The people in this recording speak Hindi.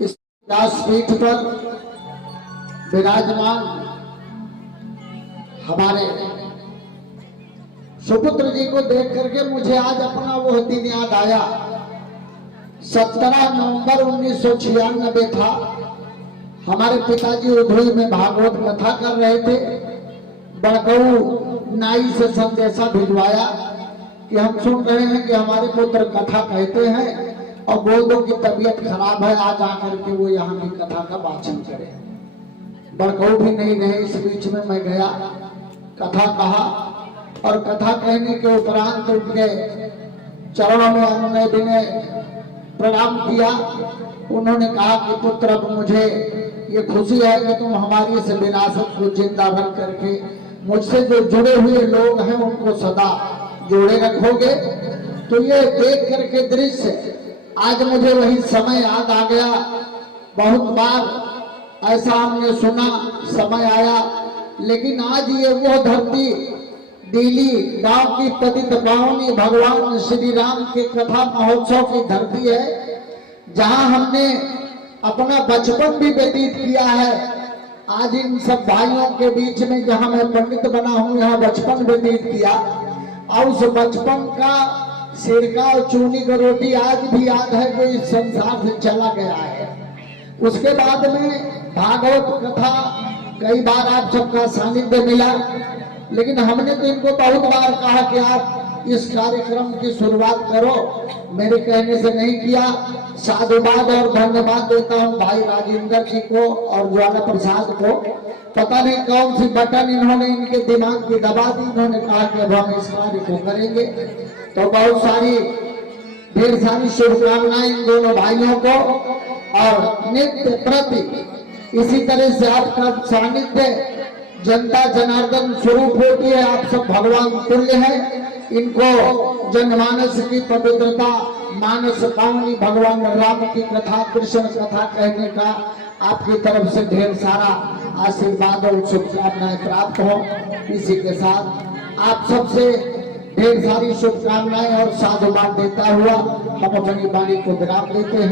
इस व्यासपीठ पर विराजमान हमारे सुपुत्र जी को देख करके मुझे आज अपना वह दिन याद आया। 17 नवंबर 1996 था। हमारे पिताजी उधोई में भागवत कथा कर रहे थे। बड़कऊ नाई से संदेशा भिजवाया कि हम सुन रहे हैं कि हमारे पुत्र कथा कहते हैं और बोल दो कि तबीयत खराब है, आज आकर के वो यहाँ की कथा का वाचन करे। बड़कऊ भी नहीं रहे। इस बीच में मैं गया, कथा कहा और कथा कहने के उपरांत उनके चरणों में अनुनय विनय प्रणाम किया। उन्होंने कहा कि पुत्र, अब मुझे ये खुशी है कि तुम हमारी इस विरासत को जिंदा रख करके मुझसे जो जुड़े हुए लोग हैं उनको सदा जोड़े रखोगे। तो ये देख करके दृश्य आज मुझे वही समय याद आ गया। बहुत बार ऐसा हमने सुना, समय आया, लेकिन आज ये वो धरती दिल्ली गांव की पतित पावनी भगवान श्री राम के कथा महोत्सव की धरती है, जहां हमने अपना बचपन भी व्यतीत किया है। आज इन सब भाइयों के बीच में जहां मैं पंडित बना हूं, यहाँ बचपन व्यतीत किया और उस बचपन का सिरका और चूनी की रोटी आज भी याद है, जो इस संसार से चला गया है। उसके बाद में भागवत कथा कई बार आप सबका सानिध्य मिला, लेकिन हमने तो इनको बहुत बार कहा कि आप इस कार्यक्रम की शुरुआत करो, मेरे कहने से नहीं किया। साधुवाद और धन्यवाद देता हूं भाई राजेंद्र जी को और ज्वाला प्रसाद को। पता नहीं कौन सी बटन इन्होंने इनके दिमाग की दबा दी, इन्होंने कहा कि अब हम इस कार्य को करेंगे। तो बहुत सारी ढेर सारी शुभकामनाएं इन दोनों भाइयों को, और नित्य प्रति इसी तरह से आपका सानिध्य जनता जनार्दन स्वरूप होती है। आप सब भगवान तुल्य हैं। इनको जनमानस की पवित्रता, मानस पावनी भगवान राम की कथा, कृष्ण कथा कहने का आपकी तरफ से ढेर सारा आशीर्वाद और शुभकामनाएं प्राप्त हो। इसी के साथ आप सबसे ढेर सारी शुभकामनाएं और साधुवाद देता हुआ हम अपनी वाणी को विराम देते हैं।